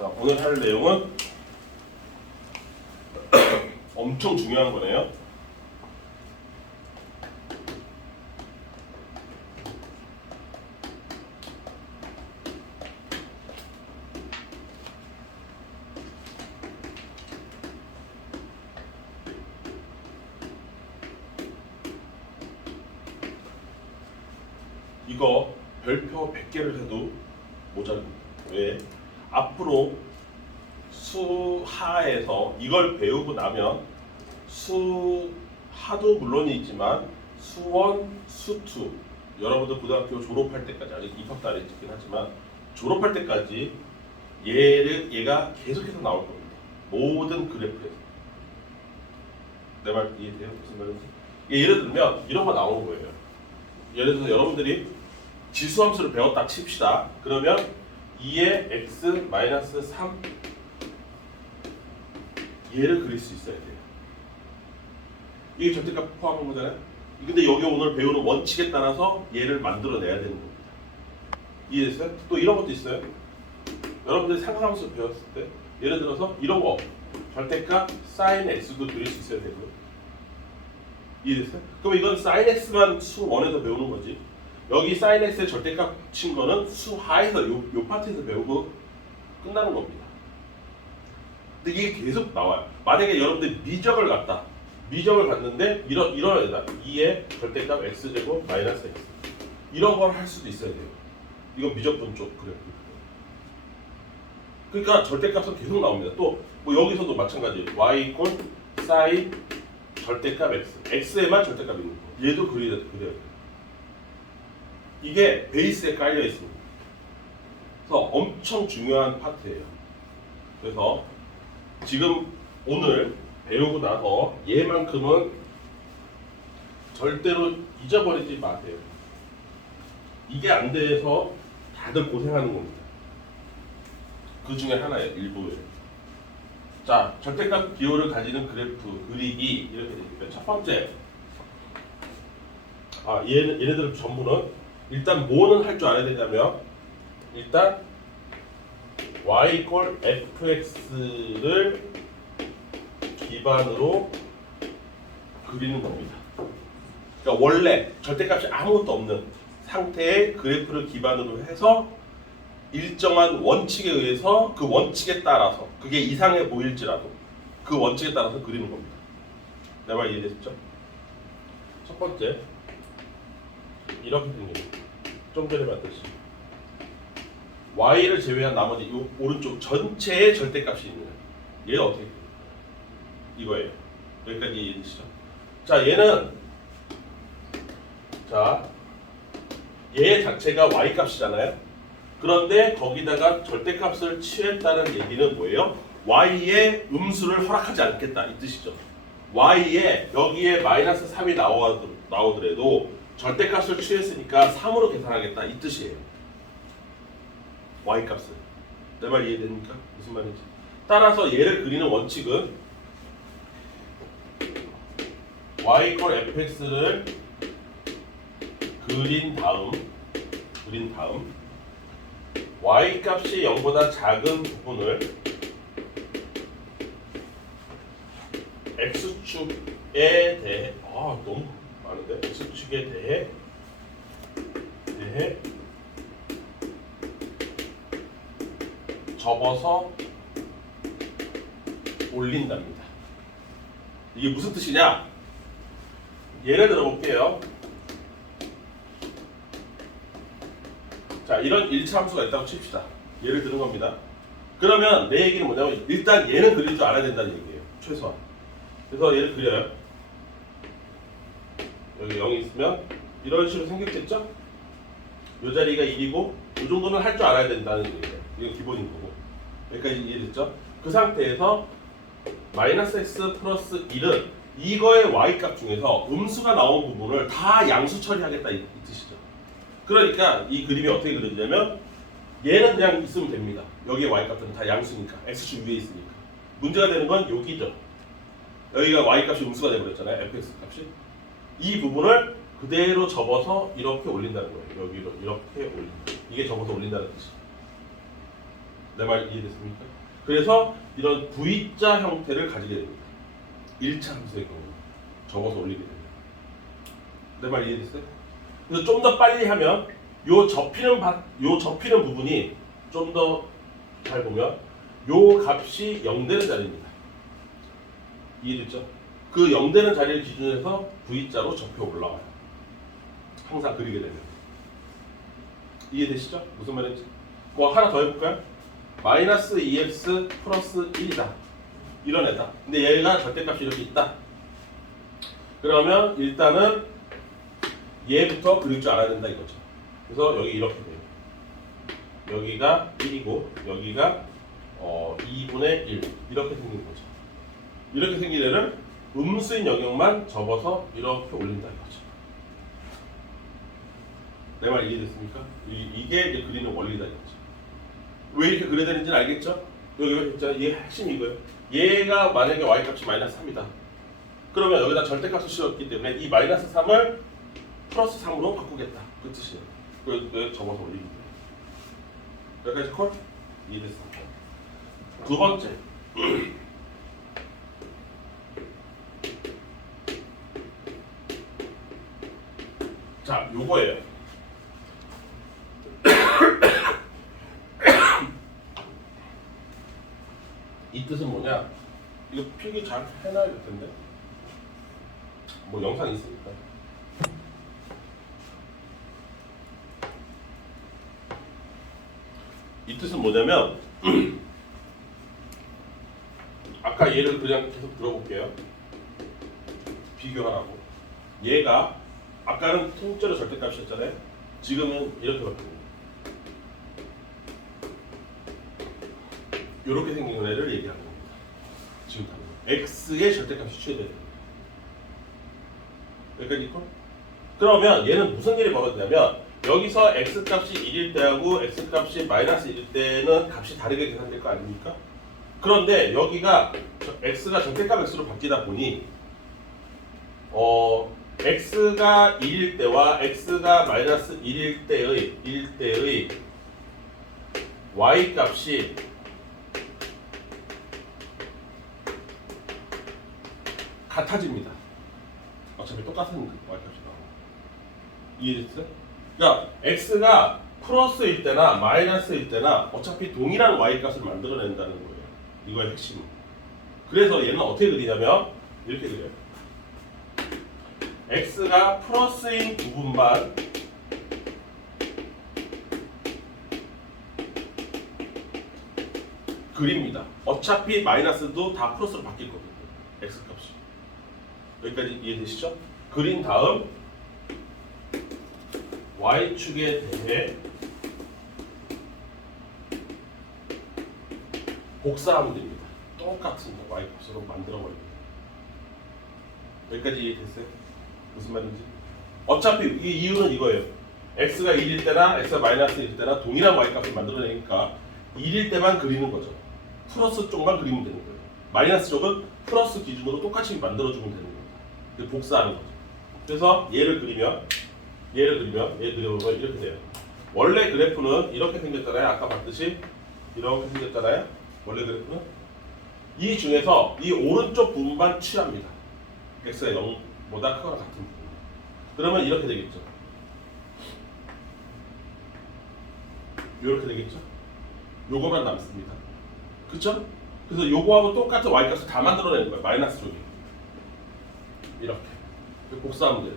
자, 오늘 할 내용은 엄청 중요한 거네요. 이거 별표 100개를 해도 모자랍니다. 왜? 앞으로 수하에서 이걸 배우고 나면 수하도 물론이지만 수원, 수투 여러분들 고등학교 졸업할 때까지 아직 입학도 안 했긴 하지만 졸업할 때까지 얘가 계속해서 나올 겁니다. 모든 그래프에서. 내 말 이해돼요? 무슨 말인지? 예를 들면 이런 거 나오는 거예요. 예를 들어서 여러분들이 지수함수를 배웠다 칩시다. 그러면 2의 x-3 얘를 그릴 수 있어야 돼요. 이게 절대값 포함한 거잖아요. 근데 여기 오늘 배우는 원칙에 따라서 얘를 만들어내야 되는 겁니다. 이해됐어요? 또 이런 것도 있어요. 여러분들이 상상함수 배웠을 때 예를 들어서 이런 거 절대값 sin x도 그릴 수 있어야 되고요. 이해됐어요? 그럼 이건 sin x만 수 1에서 배우는 거지. 여기 sin x의 절대값 친 거는 수 하에서 요 파트에서 배우고 끝나는 겁니다. 근데 이게 계속 나와요. 만약에 여러분들이 미적을 갔는데 이런 애다. 2의 절대값 x제곱 마이너스 x 이런 걸 할 수도 있어야 돼요. 이건 미적분 쪽 그래요. 그러니까 절대값은 계속 나옵니다. 또 뭐 여기서도 마찬가지. y 이퀄 sin 절대값 x에만 절대값 있는 거. 얘도 그려야 돼요. 이게 베이스에 깔려 있습니다. 그래서 엄청 중요한 파트예요. 그래서 지금 오늘 배우고 나서 얘만큼은 절대로 잊어버리지 마세요. 이게 안 돼서 다들 고생하는 겁니다. 그 중에 하나예요. 일부예요. 자, 절대값 기호를 가지는 그래프 그리기 이렇게 됩니다. 첫 번째, 얘네들 전부는 일단 뭐는 할 줄 알아야 되냐면 일단 y 이퀄 fx를 기반으로 그리는 겁니다. 그러니까 원래 절대값이 아무것도 없는 상태의 그래프를 기반으로 해서 일정한 원칙에 의해서 그 원칙에 따라서 그게 이상해 보일지라도 그 원칙에 따라서 그리는 겁니다. 내 말 이해됐죠? 첫 번째 이렇게 생깁니다. 좀 전에 봤듯이 y를 제외한 나머지 이 오른쪽 전체의 절대값이 있는 얘 어떻게 이거예요. 여기까지 이해되시죠? 자, 얘 자체가 y 값이잖아요. 그런데 거기다가 절대값을 취했다는 얘기는 뭐예요? y의 음수를 허락하지 않겠다 이 뜻이죠. y에 여기에 마이너스 3이 나오더라도 절대값을 취했으니까 3으로 계산하겠다 이 뜻이에요. y 값을. 내 말 이해됩니까? 무슨 말인지. 따라서 얘를 그리는 원칙은 y 이퀄 fx를 그린 다음 y 값이 0보다 작은 부분을 x축에 대해 너무 많은데 x축에 대해 접어서 올린답니다. 이게 무슨 뜻이냐? 예를 들어 볼게요. 자, 이런 1차 함수가 있다고 칩시다. 예를 드는 겁니다. 그러면 내 얘기는 뭐냐면 일단 얘는 그릴 줄 알아야 된다는 얘기예요. 최소한. 그래서 얘를 그려요. 여기 0이 있으면 이런 식으로 생겼겠죠? 이 자리가 1이고 이 정도는 할 줄 알아야 된다는 얘기예요. 이건 기본인 거고. 여기까지 이해됐죠? 그 상태에서 마이너스 x 플러스 1은 이거의 y값 중에서 음수가 나온 부분을 다 양수 처리하겠다 이 뜻이죠. 그러니까 이 그림이 어떻게 그려지냐면 얘는 그냥 있으면 됩니다. 여기에 y값은 다 양수니까 x축 위에 있으니까. 문제가 되는 건 여기죠. 여기가 y값이 음수가 되어버렸잖아요. fx 값이. 이 부분을 그대로 접어서 이렇게 올린다는 거예요. 여기로 이렇게 올린다. 이게 접어서 올린다는 뜻이에요. 내 말 이해됐습니까? 그래서 이런 V자 형태를 가지게 됩니다. 1차 함수의 경우 적어서 올리게 됩니다. 내 말 이해됐어요? 그래서 좀 더 빨리 하면 요 접히는 부분이 좀 더 잘 보면 요 값이 0 되는 자리입니다. 이해됐죠? 그 0 되는 자리를 기준으로 해서 V자로 접혀 올라와요. 항상 그리게 되면. 이해되시죠? 무슨 말인지? 뭐 하나 더 해볼까요? 마이너스 2x 플러스 1이다. 이런 애다. 근데 얘가 절대값이 이렇게 있다. 그러면 일단은 얘부터 그릴 줄 알아야 된다 이거죠. 그래서 여기 이렇게 돼요. 여기가 1이고 여기가 2분의 1 이렇게 생긴 거죠. 이렇게 생긴 애를 음수인 영역만 접어서 이렇게 올린다 이거죠. 내 말 이해됐습니까? 이게 이제 그리는 원리다 이거죠. 왜 이렇게 그려야 되는지는 알겠죠? 여기가 진짜 얘 핵심이 이거예요. 얘가 만약에 y값이 마이너스 3이다. 그러면 여기다 절대값을 씌웠기 때문에 이 마이너스 3을 플러스 3으로 바꾸겠다. 그 뜻이에요. 그래서 접어서 올리면 돼요. 여기까지 콜? 이해됐습니까? 두 번째. 자, 요거예요. 이 뜻은 뭐냐? 이거 필기 잘 해놔야 될 텐데. 뭐 영상 있으니까. 이 뜻은 뭐냐면 아까 얘를 그냥 계속 들어볼게요. 비교하라고. 얘가 아까는 통째로 절대값이었잖아요. 지금은 이렇게 바뀝니다. 이렇게 생긴 애를 얘기하는 겁니다. 지금 x의 절대값이 취해야 됩니다. 여기까지 있고? 그러면 얘는 무슨 일이 벌어지냐면 여기서 x값이 1일 때하고 x값이 마이너스 1일 때는 값이 다르게 계산될 거 아닙니까? 그런데 여기가 x가 절대값 x로 바뀌다 보니 x가 1일 때와 x가 마이너스 1일 때의 y 값이 같아집니다. 어차피 똑같은 y 값이 나오고. 이해됐어요? 그러니까 x가 플러스일 때나 마이너스일 때나 어차피 동일한 y 값을 만들어낸다는 거예요. 이거의 핵심. 그래서 얘는 어떻게 그리냐면 이렇게 그려요. x가 플러스인 부분만 그립니다. 어차피 마이너스도 다 플러스로 바뀔 거거든요. x값이. 여기까지 이해되시죠? 그린 다음 y축에 대해 복사하면 됩니다. 똑같은 y값으로 만들어버립니다. 여기까지 이해됐어요? 무슨 말인지? 어차피 이 이유는 이거예요. x가 1일 때나 x가 마이너스 1일 때나 동일한 y값을 만들어내니까 1일 때만 그리는 거죠. 플러스 쪽만 그리면 되는 거예요. 마이너스 쪽은 플러스 기준으로 똑같이 만들어주면 되는 겁니다. 복사하는 거죠. 그래서 얘를 그리면 얘 그려보면 이렇게 돼요. 원래 그래프는 이렇게 생겼잖아요. 아까 봤듯이 이렇게 생겼잖아요. 원래 그래프는 이 중에서 이 오른쪽 부분만 취합니다. x가 0보다 크거나 같은 부분. 그러면 이렇게 되겠죠. 이렇게 되겠죠. 요거만 남습니다. 그쵸? 그래서 요거하고 똑같은 y값을 다 만들어내는 거예요. 마이너스 쪽이. 이렇게. 복사하면 돼요.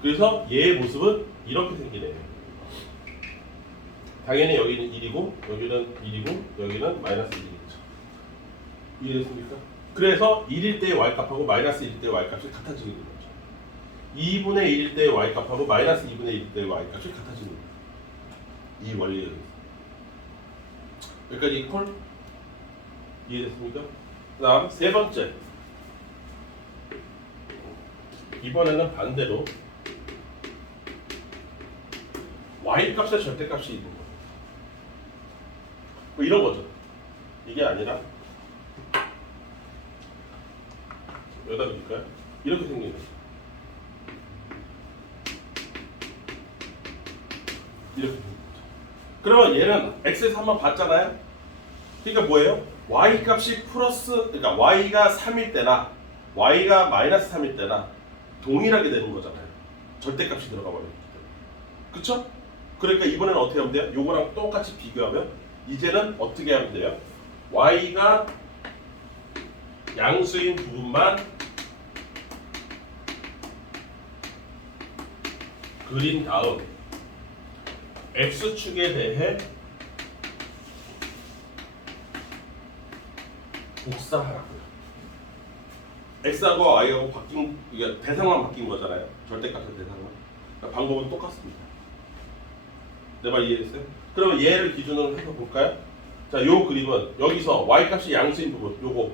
그래서 얘의 모습은 이렇게 생기네요. 당연히 여기는 1이고 여기는 1이고 여기는 마이너스 1이겠죠. 이해됐습니까? 그래서 1일 때의 y값하고 마이너스 1일 때의 y값이 같아지게 되는 거죠. 2분의 1일 때의 y값하고 마이너스 2분의 1일 때의 y값이 같아지는 거예요. 이 원리에 의해서. 여기까지 콜? 이해됐습니까? 그 다음 세 번째. 이번에는 반대로 y값의 절대값이 있는 거예요. 뭐 이런 거죠. 이게 아니라 여기다 놓을까요? 이렇게 생긴 거죠. 이렇게 생긴 거죠. 그러면 얘는 x에서 한번 봤잖아요. 그러니까 뭐예요? y 값이 플러스, 그러니까 y가 3일 때나 y가 마이너스 3일 때나 동일하게 되는 거잖아요. 절대값이 들어가 버리기 때문에. 그쵸? 그러니까 이번에는 어떻게 하면 돼요? 요거랑 똑같이 비교하면 이제는 어떻게 하면 돼요? y가 양수인 부분만 그린 다음 x축에 대해 복사하라고요. x하고 y하고 바뀐, 이게 대상만 바뀐 거잖아요. 절대값의 대상만. 그러니까 방법은 똑같습니다. 내 말 이해했어요? 그러면 얘를 기준으로 해서 볼까요? 자, 요 그림은 여기서 y 값이 양수인 부분, 요거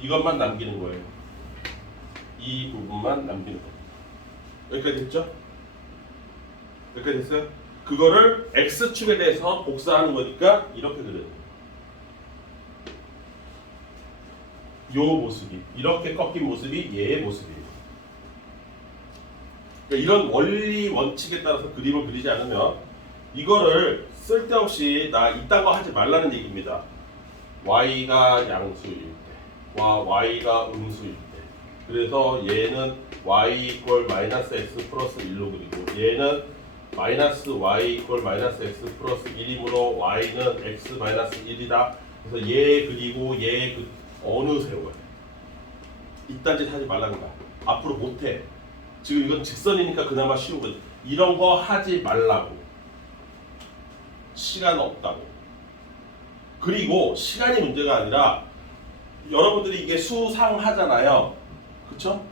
이것만 남기는 거예요. 이 부분만 남기는 겁니다. 여기까지 됐죠? 여기까지 됐어요? 그거를 x축에 대해서 복사하는 거니까 이렇게 그려요. 요 모습이, 이렇게 꺾인 모습이 얘의 모습이에요. 그러니까 이런 원리 원칙에 따라서 그림을 그리지 않으면 이거를 쓸데없이 나 이딴 거 하지 말라는 얘기입니다. y가 양수일 때와 y가 음수일 때, 그래서 얘는 y 이퀄 마이너스 x 플러스 1로 그리고 얘는 마이너스 y 이퀄 마이너스 x 플러스 1이므로 y는 x 마이너스 1이다. 그래서 얘 그리고 얘 어느 세워야 돼. 이딴 짓 하지 말라는 거야. 앞으로 못해. 지금 이건 직선이니까 그나마 쉬우거든. 이런 거 하지 말라고. 시간 없다고. 그리고 시간이 문제가 아니라 여러분들이 이게 수상 하잖아요. 그쵸?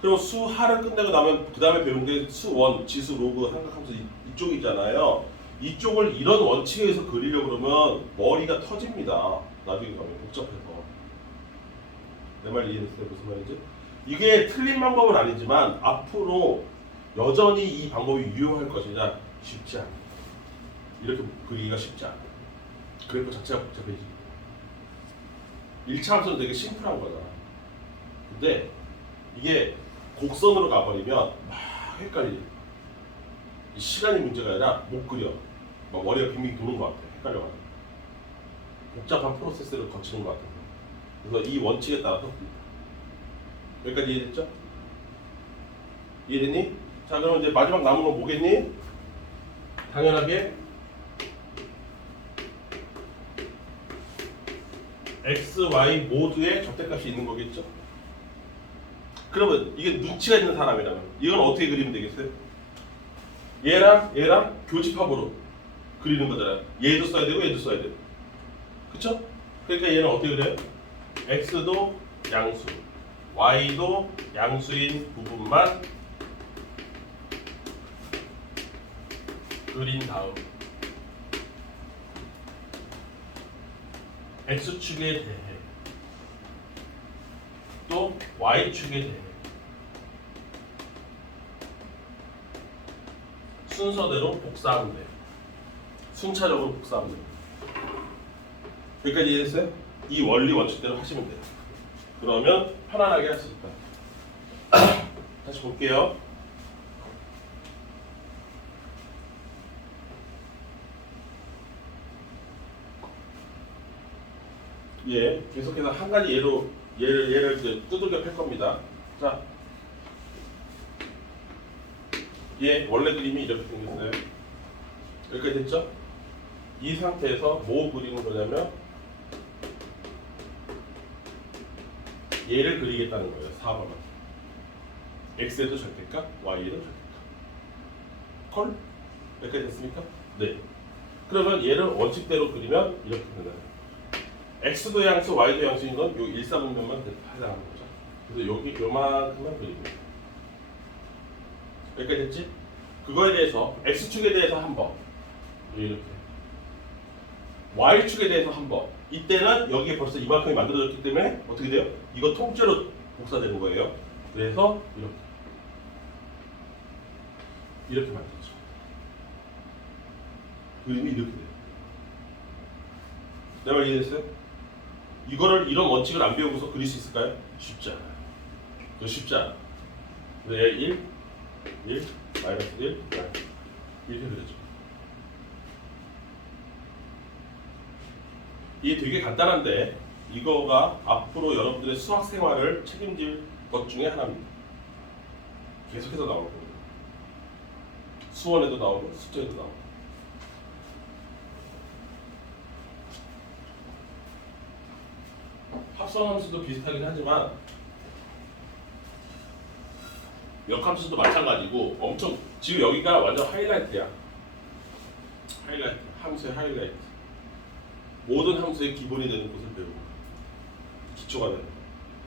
그럼 수하를 끝내고 나면 그 다음에 배우는 게 수원, 지수, 로그 생각하면서 이쪽이잖아요. 이쪽을 이런 원칙에 의해서 그리려고 그러면 머리가 터집니다. 나중에 가면 복잡해서. 내 말 이해됐어요? 무슨 말인지? 이게 틀린 방법은 아니지만 앞으로 여전히 이 방법이 유효할 것이냐 쉽지 않아요. 이렇게 그리기가 쉽지 않아요. 그래프 자체가 복잡해지고 1차 함수는 되게 심플한 거잖아. 근데 이게 곡선으로 가버리면 막 헷갈려. 시간이 문제가 아니라 못 그려. 막 머리가 빙빙 도는 것 같아. 헷갈려가지고 복잡한 프로세스를 거치는 것 같아서. 그래서 이 원칙에 따라서 여기까지 이해됐죠? 이해됐니? 자, 그럼 이제 마지막 남은 건 뭐겠니? 당연하게 x, y 모두의 절대값이 있는 거겠죠? 그러면 이게 눈치가 있는 사람이라면 이건 어떻게 그리면 되겠어요? 얘랑 교집합으로 그리는 거잖아요. 얘도 써야 되고 얘도 써야 되고. 그쵸? 그러니까 얘는 어떻게 그려요? x도 양수, y도 양수인 부분만 그린 다음 x축에 대해 또 y축에 대해 순서대로 복사하면 돼요. 순차적으로 복사하면 돼요. 여기까지 이해됐어요? 이 원리 원칙대로 하시면 돼요. 그러면 편안하게 할 수 있다. 다시 볼게요. 예, 계속해서 한 가지 얘를 이제 두들겨 팰 겁니다. 자, 얘 원래 그림이 이렇게 생겼어요. 여기까지 됐죠? 이 상태에서 뭐 그리는 거냐면 얘를 그리겠다는 거예요. 4번은 x에도 절대값, y에도 절대값. 콜? 여기까지 됐습니까? 네. 그러면 얘를 원칙대로 그리면 이렇게 된다는 거예요. x도 양수, y도 양수인 건 요 1사분면만 해당하는 거죠. 그래서 여기 요만큼만 그립니다. 여기까지 됐지? 그거에 대해서 x축에 대해서 한 번 이렇게, y축에 대해서 한 번. 이때는 여기에 벌써 이만큼이 만들어졌기 때문에 어떻게 돼요? 이거 통째로 복사되는 거예요. 그래서 이렇게 만들죠. 그림이 이렇게 돼요. 내 말 이해됐어요? 이거를 이런 원칙을 안 배우고서 그릴 수 있을까요? 쉽지 않아요. 그거 쉽지 않아. 네, 1, 마이너스 1, 이렇게 그려져. 이게 되게 간단한데 이거가 앞으로 여러분들의 수학 생활을 책임질 것 중에 하나입니다. 계속해서 나올 거예요. 수원에도 나오고 숙제에도 나오고. 합성함수도 비슷하긴 하지만 역함수도 마찬가지고 엄청 지금 여기가 완전 하이라이트야. 하이라이트, 함수의 하이라이트. 모든 함수의 기본이 되는 것을 배우고 기초가 되는 거.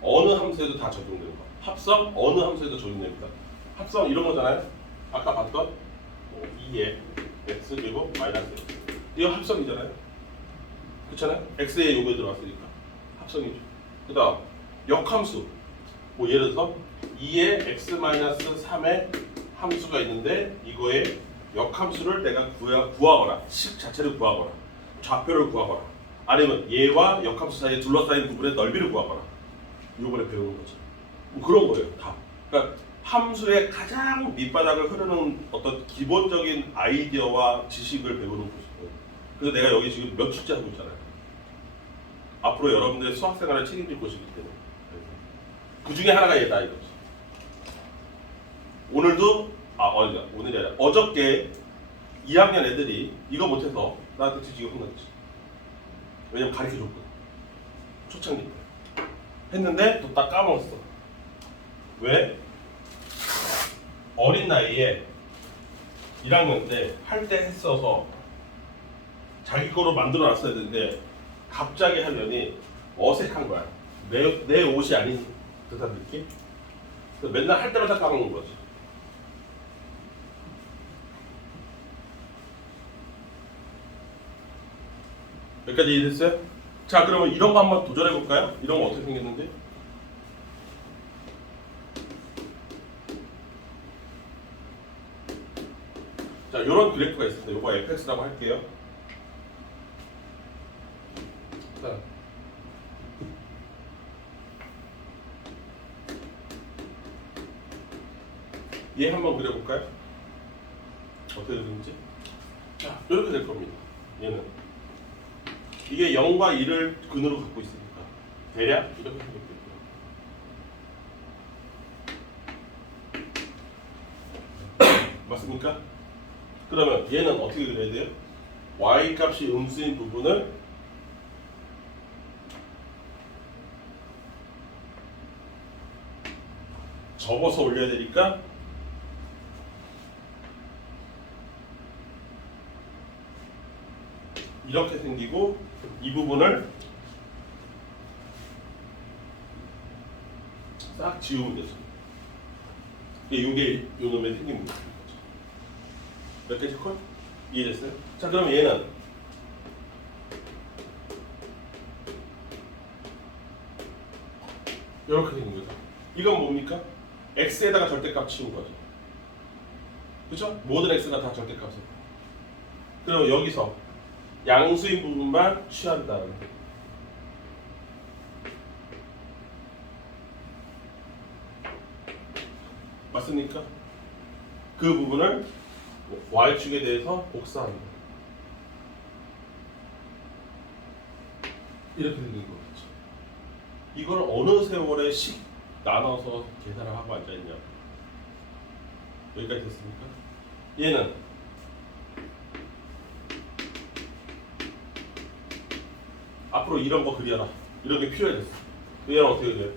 어느 함수에도 다 적용되는 거. 합성 어느 함수에도 적용됩니다. 합성 이런 거잖아요. 아까 봤던 2의 x 그리고 마이너스 x. 이거 합성이잖아요. 그렇잖아요. x의 요구에 들어갔으니까 합성이죠. 그다음 역함수. 뭐 예를 들어서 2의 x-3의 함수가 있는데 이거의 역함수를 내가 구하거나 식 자체를 구하거나 좌표를 구하거나 아니면 얘와 역함수 사이에 둘러싸인 부분의 넓이를 구하거나 이번에 배우는 거죠. 뭐 그런 거예요. 다. 그러니까 함수의 가장 밑바닥을 흐르는 어떤 기본적인 아이디어와 지식을 배우는 곳이고요. 그래서 내가 여기 지금 몇 주째 하고 있잖아요. 앞으로 여러분들의 수학 생활을 책임질 곳이기 때문에 그 중에 하나가 얘다 이거지. 오늘도 오늘이 아니라 어저께 2학년 애들이 이거 못해서 나한테 뒤지게 혼났지. 왜냐면 가르쳐줬거든. 초창기 때 했는데 또 딱 까먹었어. 왜? 어린 나이에 1학년 때 할 때 했어서 자기 거로 만들어 놨어야 되는데 갑자기 하려니 어색한 거야. 내 옷이 아닌 듯한 느낌? 그래서 맨날 할 때마다 까먹는 거지. 여기까지 이해됐어요? 자, 그러면 이런 거 한번 도전해 볼까요? 이런 거 어떻게 생겼는지? 자, 이런 그래프가 있습니다. 이거 fx라고 할게요. 자, 얘 한번 그려볼까요? 어떻게 되는지? 자, 이렇게 될 겁니다. 얘는 이게 0과 1을 근으로 갖고 있으니까 대략 이렇게 생겼겠고요. 맞습니까? 그러면 얘는 어떻게 그려야 돼요? y 값이 음수인 부분을 접어서 올려야 되니까 이렇게 생기고 이 부분을 싹 지우면 되죠. 이게 요 놈에 생기는 거죠. 몇 개지 콜? 이해됐어요? 자, 그러면 얘는 이렇게 생긴 거죠. 이건 뭡니까? x에다가 절대값 치운 거죠. 그렇죠? 모든 x가 다 절대값이에요. 그러면 여기서 양수인 부분만 취한다는 거예요. 맞습니까? 그 부분을 y축에 대해서 복사합니다. 이렇게 생긴 거겠죠. 이걸 어느 세월에 식 나눠서 계산을 하고 앉아있냐. 여기까지 됐습니까? 얘는 앞으로 이런 거 그려라. 이런 게 필요해졌어. 얘는 어떻게 그려요?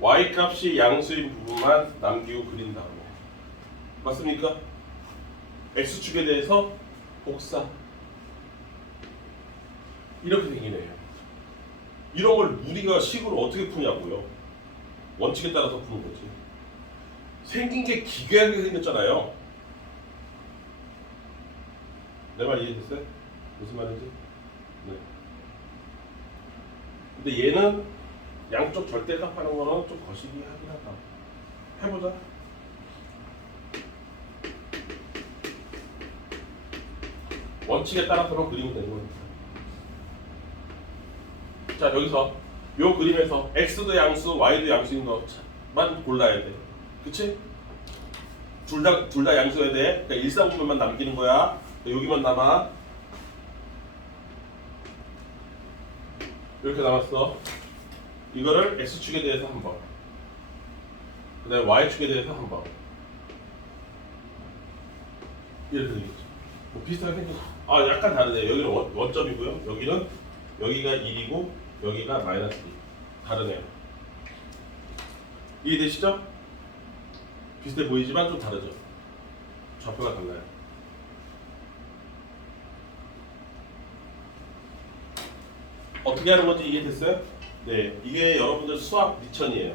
y 값이 양수인 부분만 남기고 그린다고. 맞습니까? x축에 대해서 복사. 이렇게 생기네요. 이런 걸 우리가 식으로 어떻게 푸냐고요. 원칙에 따라서 푸는 거지. 생긴 게 기괴하게 생겼잖아요. 내 말 이해됐어요? 무슨 말인지? 네. 근데 얘는 양쪽 절대값 하는 거는 좀 거시기 하긴 하다. 해보자. 원칙에 따라서만 그리면 되는 거니까. 자, 여기서 요 그림에서 x도 양수, y도 양수인 것만 골라야 돼. 그치? 둘 다 양수여야 돼. 그러니까 일사분면만 남기는 거야. 여기만 남아. 이렇게 남았어. 이거를 x축에 대해서 한 번, 그 다음에 y축에 대해서 한 번, 이렇게 되겠죠. 뭐 비슷하게 생겼어. 아, 약간 다르네. 여기는 원점이고요. 여기가 1이고 여기가 마이너스 2. 다르네요. 이해되시죠? 비슷해 보이지만 좀 다르죠. 좌표가 달라요. 어떻게 하는 건지 이해됐어요? 네, 이게 여러분들 수학 미천이에요.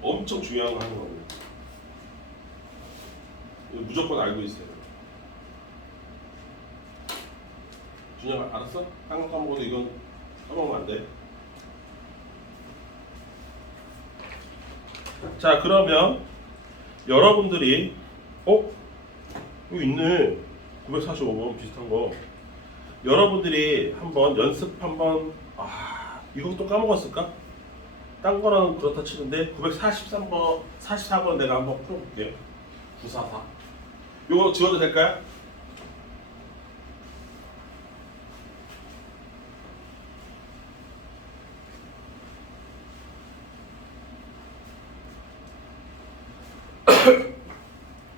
엄청 중요한 거 하는 겁니다. 이거 무조건 알고 있어요. 준영 알았어? 딴거 까먹어도 이건 까먹으면 안 돼. 자, 그러면 여러분들이 여기 있네. 945번 비슷한 거. 여러분들이 한번 이것도 까먹었을까? 딴 거는 그렇다 치는데 943번, 44번 내가 한번 풀어볼게요. 944. 요거 지워도 될까요?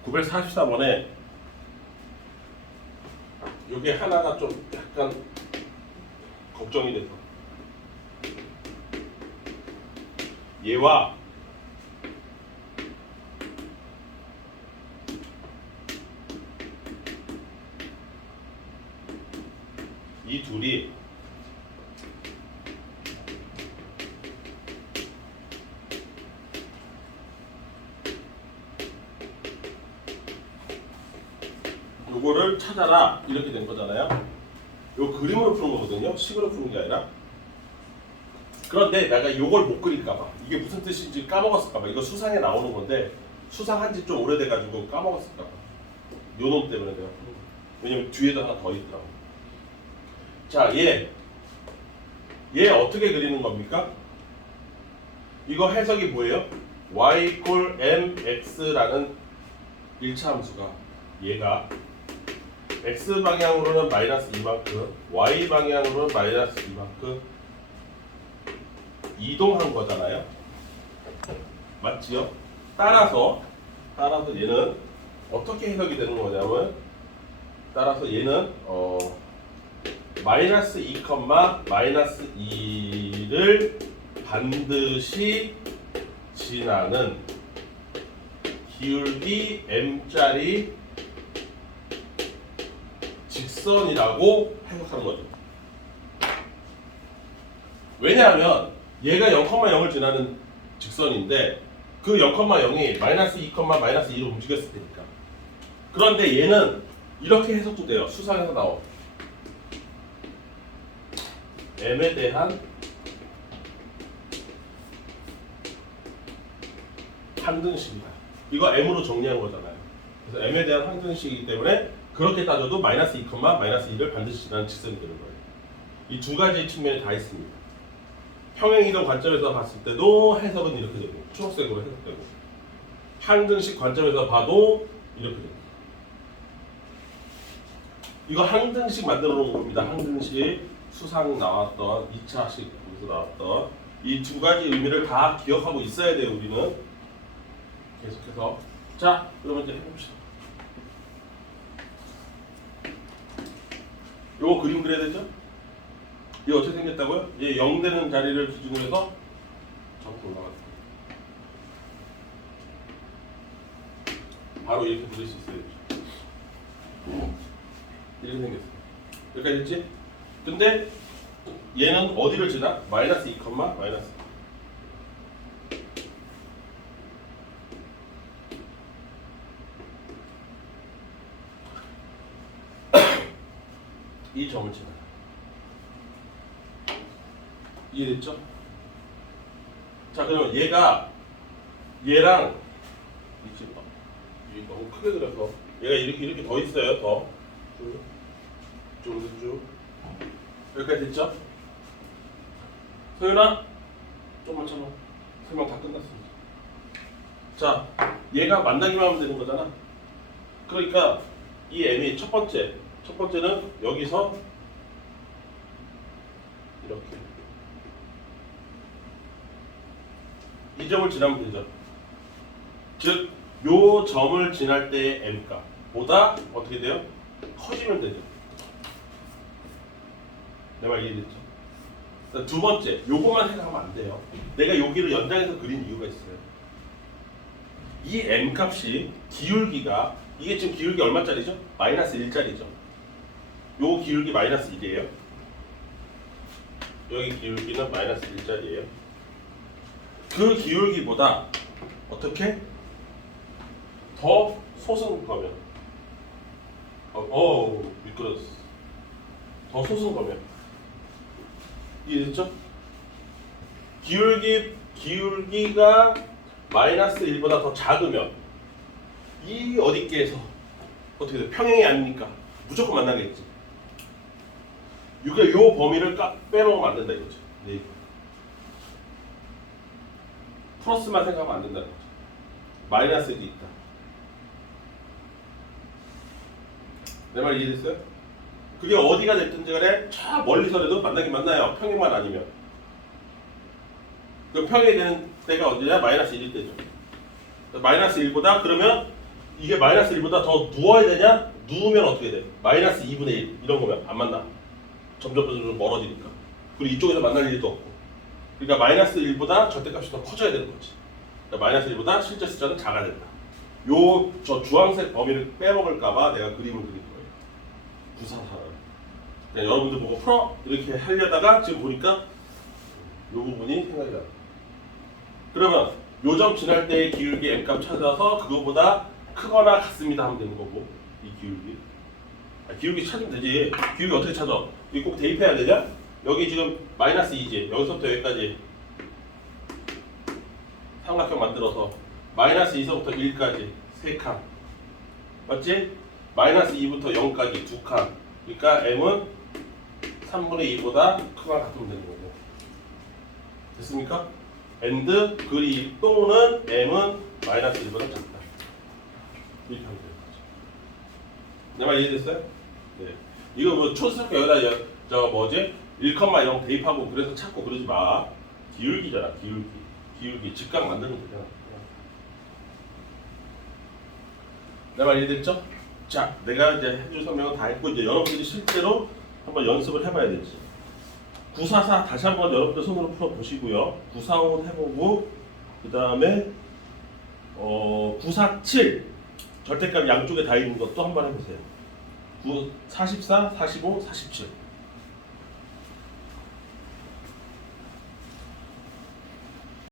(944번에) 요게 하나가 좀 약간 걱정이 돼서 얘와 이 둘이 요거를 찾아라 이렇게 된 거잖아요. 요 그림으로 푸는 거거든요. 식으로 푸는 게 아니라. 그런데 내가 요걸 못 그릴까봐, 이게 무슨 뜻인지 까먹었을까봐, 이거 수상에 나오는 건데 수상한 지 좀 오래돼가지고 까먹었을까봐, 요 놈 때문에 내가 푸는 거야. 왜냐면 뒤에도 하나 더 있더라고. 자, 얘 어떻게 그리는 겁니까? 이거 해석이 뭐예요? y = mx라는 1차 함수가 얘가 x 방향으로는 마이너스 이만큼, y 방향으로는 마이너스 이만큼 이동한 거잖아요. 맞지요? 따라서 얘는 어떻게 해석이 되는 거냐면, 따라서 얘는 마이너스 2, 마이너스 2를 반드시 지나는 기울기 m짜리 직선이라고 해석하는 거죠. 왜냐하면 얘가 0,0을 지나는 직선인데 그 0,0이 마이너스 2, 마이너스 2로 움직였을 테니까. 그런데 얘는 이렇게 해석도 돼요. 수상에서 나온 m에 대한 항등식이다. 이거 m으로 정리한 거잖아요. 그래서 m에 대한 항등식이기 때문에 그렇게 따져도 마이너스 2, 마이너스 2를 반드시 지나는 직선이 되는 거예요. 이 두 가지 측면이 다 있습니다. 평행이동 관점에서 봤을 때도 해석은 이렇게 되고, 초록색으로 해석되고, 항등식 관점에서 봐도 이렇게 됩니다. 이거 항등식 만들어 놓은 겁니다. 항등식 수상 나왔던 2차식 여기서 나왔던 이 두 가지 의미를 다 기억하고 있어야 돼요. 우리는 계속해서. 자, 그러면 이제 해봅시다. 요거 그림 그려야 되죠? 이게 어떻게 생겼다고요? 얘 0 되는 자리를 기준으로 해서 저부터 올라갔어요. 바로 이렇게 그릴 수 있어요. 이렇게 생겼어요. 여기까지 됐지? 근데 얘는 어디를 지나? 마이너스 2, 마이너스 2 점을 지나요. 이해됐죠? 자, 그러면 얘랑 너무 크게 그려서 얘가 이렇게 더 있어요. 더 쭉 여기까지 됐죠? 소연아, 조금만 참아. 설명 다 끝났습니다. 자, 얘가 만나기만 하면 되는 거잖아. 그러니까 이 m이 첫 번째는 여기서 이렇게 이 점을 지나면 되죠. 즉, 요 점을 지날 때의 m값보다 어떻게 돼요? 커지면 되죠. 내 말 이해됐죠? 두 번째, 요것만 생각하면 안 돼요. 내가 여기를 연장해서 그린 이유가 있어요. 이 m값이 기울기가, 이게 지금 기울기 얼마짜리죠? 마이너스 1짜리죠. 요 기울기 마이너스 1이에요. 여기 기울기는 마이너스 1짜리예요. 그 기울기보다 어떻게? 더 솟은 거면 미끄러졌어. 더 솟은 거면 이해됐죠? 기울기가 마이너스 1보다 더 작으면 이 어디께에서 어떻게 돼? 평행이 아니니까 무조건 만나겠지. 이게 요 범위를 빼먹으면 안 된다 이거죠. 네. 플러스만 생각하면 안 된다는 거죠. 마이너스 1이 있다. 내 말 이해됐어요? 그게 어디가 됐든지 간에 저 멀리서라도 만나긴 만나요. 평행만 아니면. 그럼 평행이 되는 때가 언제냐? 마이너스 1일 때죠. 마이너스 1보다 그러면 이게 마이너스 1보다 더 누워야 되냐? 누우면 어떻게 돼? 마이너스 2분의 1 이런 거면 안 만나. 점점 멀어지니까. 그리고 이쪽에서 만날 일도 없고. 그러니까 마이너스 1보다 절대값이 더 커져야 되는 거지. 그러니까 마이너스 1보다 실제 숫자는 작아야 된다. 저 주황색 범위를 빼먹을까봐 내가 그림을 그린 거예요. 구사사를. 여러분들 보고 풀어 이렇게 하려다가 지금 보니까 이 부분이 생각이 나요. 그러면 요점 지날 때의 기울기 m값 찾아서 그거보다 크거나 같습니다 하면 되는 거고, 이 기울기. 기울기 찾으면 되지. 기울기 어떻게 찾아? 이거 꼭 대입해야 되냐? 여기 지금 마이너스 2지. 여기서부터 여기까지 삼각형 만들어서 마이너스 2서부터 1까지 3칸. 맞지? 마이너스 2부터 0까지 2칸. 그러니까 m은 3분의 2보다 크거나 같으면 되는 거고. 됐습니까? and 또는 m은 마이너스 1보다 작다. 이렇게 하면 되는 거죠. 내 말 이해됐어요? 네. 이거 뭐 초스럽게 여기다 저 뭐지? 1,0 대입하고 그래서 찾고 그러지 마. 기울기잖아, 기울기. 직각 만들면 되잖아. 내 말 이해됐죠? 자, 내가 이제 해줄 설명은 다 했고 이제 여러분들이 실제로 한번 연습을 해봐야 되지. 944 다시 한번 여러분들 손으로 풀어보시고요. 945 해보고 그 다음에 947 절대값 양쪽에 다 있는 것도 한번 해보세요. 44, 45, 47